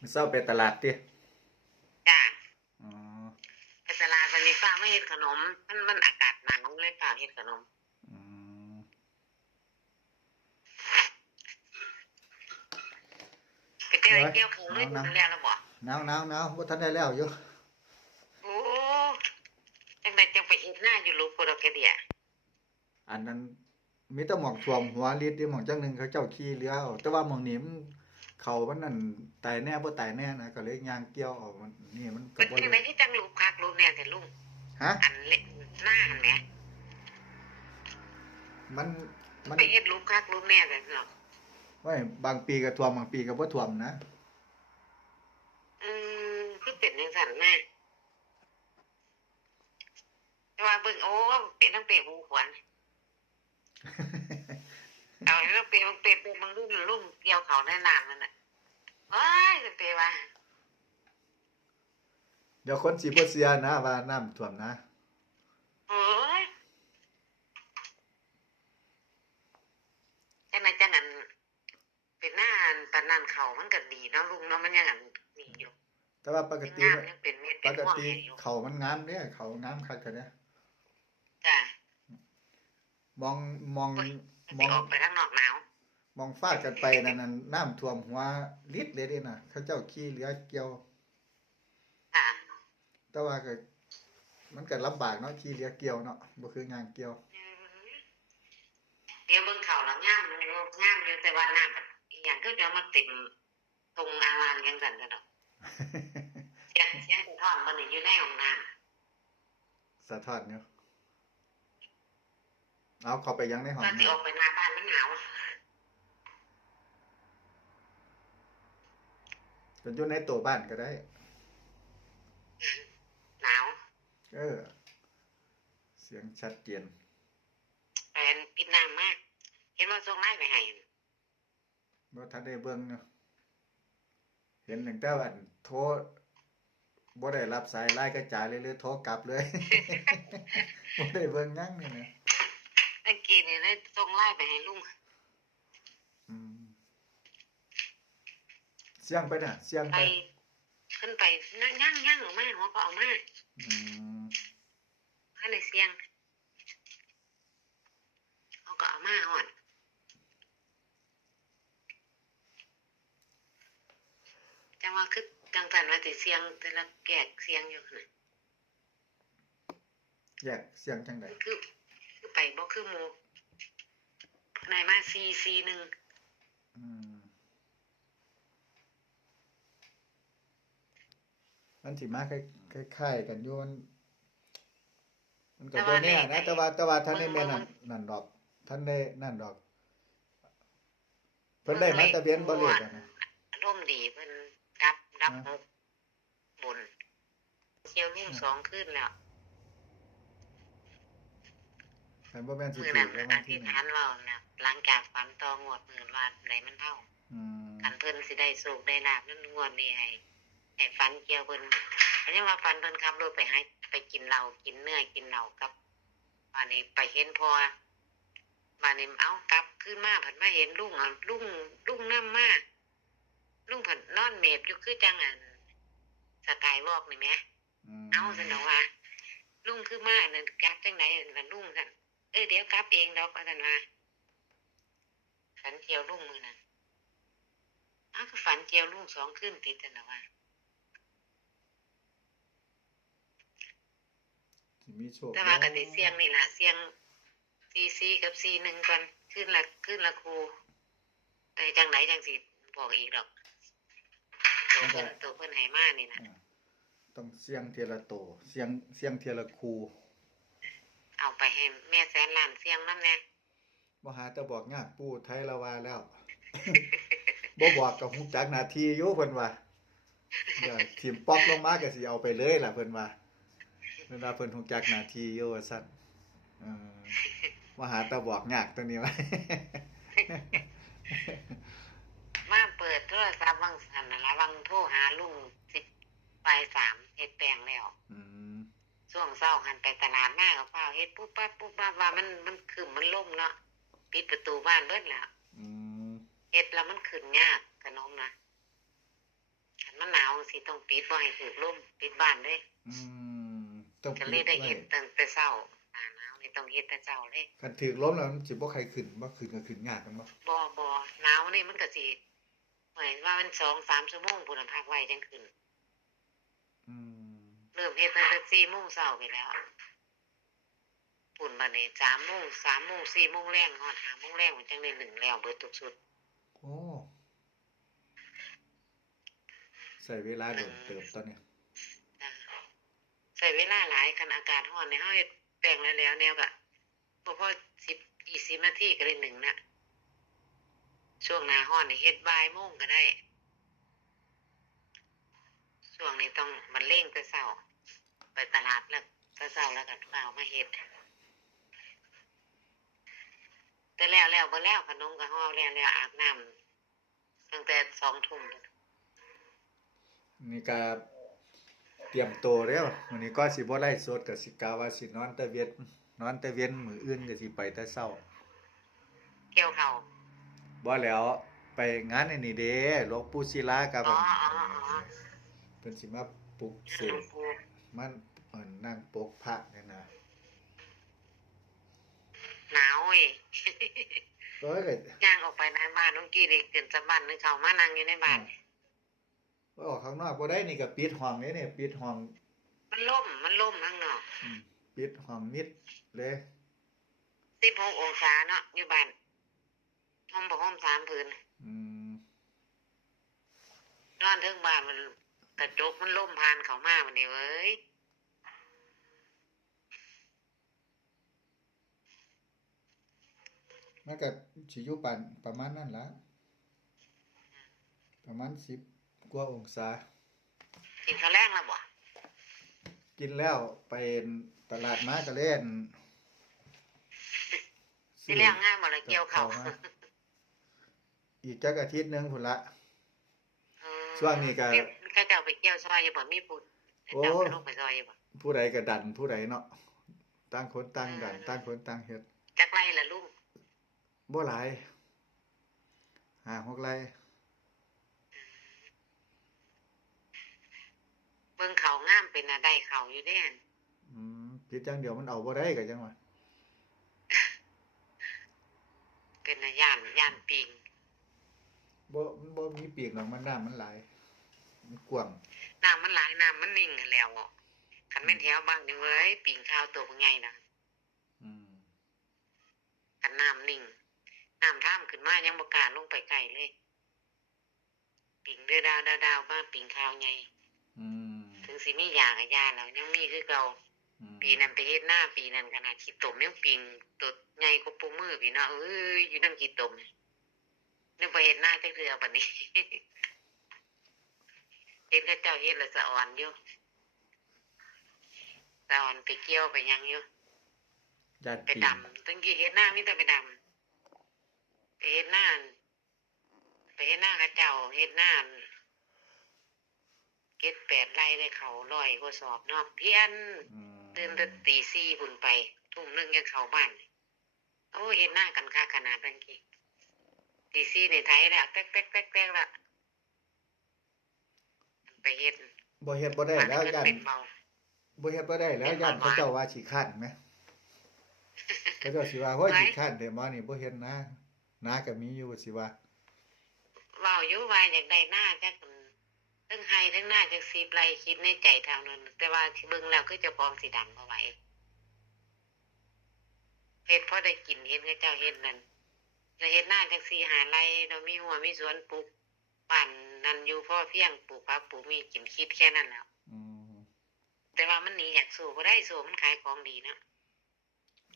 มื้อเช้าไปตลาดติจ้าอ๋อไปตลาดวันนี้ป้าไม่เฮ็ดขนม มันมันอากาศหนาวเลยป้าเฮ็ดขนม อืมไปเจอไอ้เกี่ยวเขาเลยมันแล้วแล้วบ่หนาวหนาวหนาวบ่ทันได้แล้วอยู่โอ้จังไดจังไปเฮ็ดหน้าอยู่ลูกโปรดอกกระเดียอันนั้นมีแต่หมองท่วมหัวลิดที่หมองจังหนึงเขาเจ้าขี่เรือเอาแต่ว่าหมองนี้มัน เขามันนั่นตายแน่บ่ตายแน่นะก็เลยย่างเกี่ยวเออกมันนี่มันก็เป็นบ่จังไดได้ที่จังลูกคักลูกแน่แต่ลุงฮะอันเล็กหน้าหั่นแหมมันมันไปเฮ็ดลูกคักลูกแน่แต่เนาะไม่บางปีก็ท่วมบางปีก็บ่ท่วมนะอืมคือเป็นจังซั่นแม่แต่ว่าเบิ่งโอ้เป็นทั้งเปรหูขวัญ เอาแล้วเปรมันเปรเป็นบางรุ่นรุ่นเกี่ยวเขาได้นานมันน่ะว้ายเปรว่าเดี๋ยวคนสิบ่เสียนะว่าน้ำท่วมนะเฮ้ยจังไหนจังอันเป็นหน้าอันปานนันเขามันก็ดีเนาะลุงเนาะมันยังอันนี่อยู่แต่ว่าปกติงามยังเป็นเม็ดปเป็นกม่วงติให้อยู่เขามันงามเด้เขางามคักกันเด้จ้ะ มองมอง มันมสิองออกไปข้างนอกหนาวมองฟาดกันไปนั่นน่ะน้ำท่วมหัวลิดเลยเด้น่ะเขาเจ้าขี่เรือเกี่ยวค่ะแต่ว่าก็มันก็ลำบากเนาะขี่เรือเกี่ยวเนาะบ่คืองานเกี่ยวอืมเดี๋ยวเบิ่งเขาแล้วงามเลยงามอยู่แต่ว่าน้ำแบบอีหยังก็จะมาติดตรงอารางยังสั่นกันดอกเสียงเสียงสะท้อนมันนี่อยู่ในห้องน้ำสะท้อนอยู่ เอาเข้าไปยังในห้องว่าสิออกไปหน้าบ้านมันหนาวจนอยู่ในตัวบ้านก็ได้ หนาวเออ เสียงชัดเจนแฟนปิดน้ำมาก เห็นว่าส่งไล่ไปให้บ่ทันได้เบิ่งเนาะเห็นตั้งแต่วันโทรบ่ได้รับสายไลน์กระจายเลยเลยโทรกลับเลย บ่ได้เบิ่งหยังนี่นะ เมื่อกี้นี่เลยส่งไล่ไปให้ลุงอืมเสียงไปน่ะ เสียงไปไป ขึ้นไปนั่งย่างย่างออกมาหัวก็ออกมาอืมข้างในเสียงเขาก็เอามาห่อนจังว่าคือจังสันว่าสิเสียงแต่ละแกกเสียงอยู่นะแยกเสียงจังได คือ คือไปบ่คือหมูในมาซีซีหนึ่งอืมมันสิมาคล้ายๆกันอยู่มันมันก็บ่แน่นะแต่ว่าแต่ว่าท่านได้แม่นนั่นนั่นดอก ท่านได้นั่นดอก เพิ่นได้มาทะเบียนบ่เลขอะนะอารมณ์ดีเพิ่นรับรับฮะหกบนเที่ยวลุ่งสองขึ้นแล้ว คันบ่แม่นสิมือถูนั้นกแล้วอวันที่ธิษหนึ่งฐานเรานะหลังจากฝันต่องวดมือว่าไหนมันเท่าอืมกันเพิ่นสิได้สุขได้ลาบนั่นงวดนี้ให้ให้ฝันเกี่ยวเพิ่นอันนี้ว่าฝันเพิ่นขับรถไปให้ไปกินเหล้ากินเนื้อกินเหล้ากับวันนี้ไปเห็นพอวันนี้เอากลับขึ้นมาผันมาเห็นลุงอะลุงลุงน้ำมาลุงผันนอนเมบอยู่คือจังอันสกายวอล์กนี่แหม มเอาสนองว่าลุงคือมานั่นกลับจังไหนนั่นลุงสั่น เอ้ยเดี๋ยวกลับเองดอกว่าสั่นว่าฝันเจียวลุงมือนั่นอ้าวก็ฝันเจียวลุงสองคืนติดแต่นะว่าสิมีโชคแต่ว่ากันติเสียงนี่ล่ะเสียงซีซีกับซีหนึ่งก่อนขึ้นละขึ้นละครูไอ้จังไหนจังสิบอกอีกดอกตัวเพิ่นตัวเพิ่นให้มานี่นะอ่าต้องเสียงเทียละโตเสียงเสียงเทียละคู เอาไปให้แม่แสนล้านเสียงนั่นแน่บ่หาแต่บอกยากปู่ไทยละว่าแล้วบ่บอกกับฮู้จักหน้าที่อยู่เพิ่นว่าเดี๋ยวทีมป๊อกลงมาก็สิเอาไปเลยล่ะเพิ่นว่าเพิ่นว่าเพิ่นฮู้จักหน้าที่อยู่ว่าซั่นเออบ่หาแต่บอกยากตัวนี้ไว้มาเปิดโทรศัพท์วังสันนั่นละวังโทรหาลุงสิบปลายสามเฮ็ดแปลงแล้วอืม ช่วงเช้าหันไปตลาดมากับเปล่าเฮ็ดปุ๊บปั๊บปุ๊บปั๊บว่ามันมันขึ้นมันล่มเนาะปิดประตูบ้านเบิดแล้วอืมเฮ็ดแล้วมันขึ้นยากขนมนะขันสิต้องปิดบ่ให้ถูกลมปิดบ้านเลยอืมต้องก็ปิเลยดได้ไว้เห็นตั้งแต่เช้าหน้าหนาวนี่ต้องเฮ็ดแต่เช้าเลยคันถึกล้มแล้วมันสิบ่ใครขึ้นบ่ขึ้นก็ขึ้นยากกันบ่บ่บ่หนาวนี่มันก็สิหมายว่ามันสองสามชั่วโมงพุ่นนะพักไว้จังขึ้นอืมเริ่มเฮ็ดตั้งแต่สี่โมงเช้าไปแล้วปุ่นบัดนี้สามโมงสามโมงสี่โมงแรงฮอดห้าโมงแรงมันจังได้หนึ่งแล้วเบิดทุกชุดโอ้ใส่เวลาโดนเติบตอนเนี้ยจ้ะใส่เวลาหลายคันอากาศร้อนเนี่ยเฮาเฮ็ดแปลงแล้วแล้วแนวก็บ่พอสิบยี่สิบนาทีก็ได้หนึ่งนะช่วงหน้าร้อนนี่เฮ็ดบ่ายโมงก็ได้ ช่วงนี้ต้องมันเร่งแต่เช้า ไปตลาดแล้วแต่เช้าแล้วก็เฝ้ามาเฮ็ดแต่แล้วแล้วบ่แล้วขนมก็ห่อแล้วแล้วอาบน้ำตั้งแต่สองทุ่มนี่ก็เตรียมตัวแล้ววันนี้ก็สิบ่ไล่สดก็สิกาว่าสินอนแต่เวียนนอนแต่เวียนมื้ออื่นก็สิไปแต่เช้า เกี่ยวเขาบ่แล้วไปงานอันนี้เด้หลวงปู่ศิลากับอ๋ออ๋ออ๋อเพิ่นสิมาปลุกเสหลวกงปู่ มันเอิ้นนั่งปกพระเนี่ยนะหนาวเว้ยโอ้ยก็ย่างออกไปในบ้านน้องกี้ได้เกินจะบ้านนึงเขามานั่งอยู่ในบ้านว่าออกข้างนอกบ่ได้นี่ก็ปิดห้องนี่นี่ปิดห้อง มันล่มมันล่มข้างนอกอืมปิดห้องมิดเลยสิบหกองศาเนาะอยู่บ้านห้องบ่ห้องสามพื้นอืมนอนเทิงบ้านมัน กระจกมันล่มผ่านเขามาวันนี้เว้ยมันก็สิอยู่ปานประมาณนั้นล่ะประมาณ10กว่าองศา กินข้าวแรงแล้วบ่กินแล้วไปตลาดมาก็เล่นสิแล้วง่ายบ่ละเกี่ยวเขามาอีกจักอาทิตย์หนึงพุ่นละเออช่วงนี้ก็ มีเขาเจ้าไปเกี่ยวซอยอยู่บ่มีปุ่นโอ้เจ้าไปลงไปซอยอยู่บ่ผู้ใดก็ดันผู้ใดเนาะต่างคนต่างดันต่างคนต่างเฮ็ดจักไรล่ะลุงบ่หลายห้าหกไร่เบิ่งเขางามเป็นน่ะได้เขาอยู่เด้หั่นอืมผิดจังเดียวมันเอาบ่ได้ก็จังว่าเป็นน่ะย่านย่านปิงบ่มันบ่มีปีกหรอกมันน้ำมันหลายมันกว้าง น้ำมันหลายน้ำมันนิ่งหั้นแล้วอะคันแม่นแถวบางนี่เว้ยปิงข้าวตัวบ่ใหญ่นะอืมคันน้ำนิ่งน้ำท่ามขึ้นมายังบ่กล้าลงไปไกลเลย ปิงเด้อดาวดาวดาวมาปิงข้าวใหญ่อืมถึงสิมียากับยาแล้วยังมีคือเก่าอืมปีนั้นไปเฮ็ดหน้าปีนั้นขนาดขี้ตมยังปิงตัวใหญ่กว่าปูมือพี่เนาะเอ้ยอยู่นั่งขี้ตมนึกไปเฮ็ดหน้าจักเทื่อบัดนี้ เฮ็ดเขาเจ้าเฮ็ดและสะอ่อนอยู่สะอ่อนไปเกี่ยวไปหยังอยู่ญาติไปปีดำตั้งกี่เฮ็ดหน้ามิแต่ไปดำไปเฮ็ดหน้าไปเฮ็ดหน้าเขาเจ้าเฮ็ดหน้าเก็ดแปดไร่เลยเขาลอยกว่าสอบเนอกเพี้ยนอืมตื่นแต่ตีสี่บุญไป ทุ่มหนึงยังเข้าบ้านโอ้เห็นหน้ากันค่าขนาดนั้นกี่ตีสี่ในไทยแล้วแต๊กแต๊กแต๊กแต๊กละ ไปเฮ็ดบ่เฮ็ดบ่ได้แล้วมันญาติเป็นเบาบ่เฮ็ดบ่ได้แล้วเป็นญาติเบาหวานเขาเจ้าว่าขี้คร้านไหมเขาเจ้าสิว่าโอ้ยไว้ขี้คร้านเด้บ่นี่บ่เฮ็ดนะนาก็มีอยู่สิว่าเว้าอยู่ว่าอยากได้หน้าจักทั้งไห้ทั้งหน้าจักสีไลคิดในใจทางนั้น แต่ว่าที่เบิ่งแล้วคือเจะพร้าขอมสีดำบ่ไหวเฮ็ดพอได้กินเฮ็ดกับเจ้าเฮ็ดนั่นแล้วเฮ็ดหน้าจักสีหาไรเรามีหัวมีสวนปลูกบ้าน นั่นอยู่พ่อเพียงปลูกผักปลูกมีกินคิดแค่นั้นแหล้วอืมแต่ว่ามันหนีอยากสู้บ่ได้สู้มันขายของดีเนาะ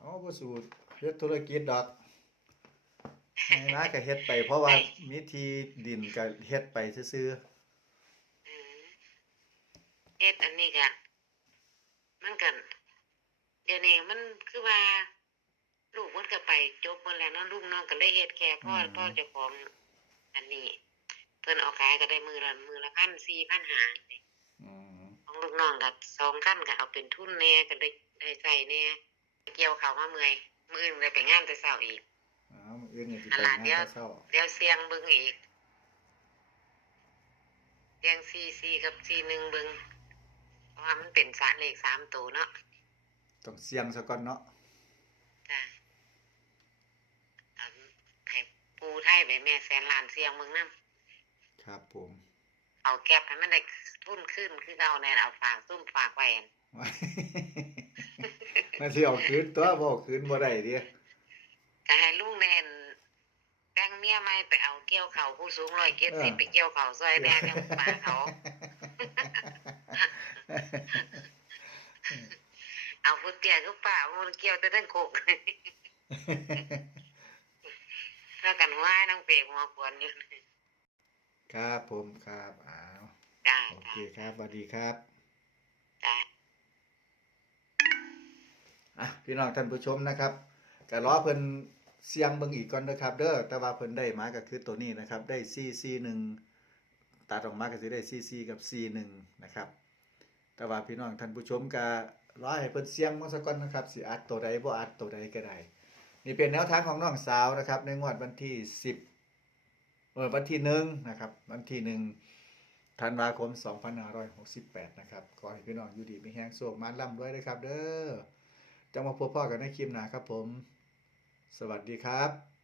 อ๋อบ่สูตรเฮ็ดธุรกิจดอกให้นาก็เฮ็ดไป เพราะว่ามีที่ดินก็เฮ็ดไปซื่ออืมเฮ็ดอันนี้ก็มันก็เดี๋ยวนี้มันคือว่าลูกมันก็ไปจบหมดแล้วเนาะลูกน้องก็เลยเฮ็ดแค่พ่อพ่อเจ้าของอันนี้เพิ่นเอาขายก็ได้มือละมือละพันสี่พันหาๆอืมของลูกน้องก็สองคันก็เอาเป็นทุนแหน่ก็ได้ได้ใส่แหน่เกี่ยวเขาวมาเมื่อยมื้ออื่นเลยไปงานแต่เช้าอีกอ้าวมื้ออื่นก็สิอัไปนละงานเดี๋ยวแต่เช้าเดี๋ยวเสียงเบิ่งอีกเสียงซีซีกับซีหนึ่งเบิงเพราะว่ามันเป็นสะเลขสามตัวเนาะต้องเสียงซะก่อนเนาะจ้ะเอาให้ปูไทยไปแม่แสนล้านเสียงเมืองน้ ครับผมำเอาแก็บให้มันได้ทุนขึ้นคือเอาแน่เอาฝากซุ่มฝากไว้อั่นมันสิเอาคืนตัวบ่เอาคืนบ่ได้เดิก็ให้ลุงแนนแต่งเมียใหม่ไปเอาเกี่ยวเขาผู้สูงร้อยเก็ดสิบไปเกี่ยวเขาซอยแดงยังปลาเขา เอาผู้เตี้ยก็ป่ามันเกี่ยวแต่ทั้งโคกแล้วกันว่าน้องเปรกหัวควรอยู่ ครับผมครับอ้าวจ้าโอจ้าเคครับสวัสดีครับจ้าอะพี่น้องท่านผู้ชมนะครับก็รอเพิ่นเสียงเบิ่งอีกก่อนนะครับ เด้อแต่ว่าเพิ่นได้มาก็คือตัวนี้นะครับ ได้ CC1 ตัดออกมาก็สิได้ CC กับ C1 นะครับ แต่ว่าพี่น้องท่านผู้ชมก็รอให้เพิ่นเสียงมาสักก่อนนะครับสิอัดตัวใดบ่อัดตัวใดก็ได้นี่เป็นแนวทางของน้องสาวนะครับ ในงวดวันที่ 10เออวันที่หนึ่งนะครับ วันที่หนึ่งธันวาคม 2568 นะครับ ขอให้พี่น้องอยู่ดีมีแห้งโชคมาร่ำด้วยนะครับ เด้อจะมาพบพ่อกันในคลิปหน้าครับผม สวัสดีครับ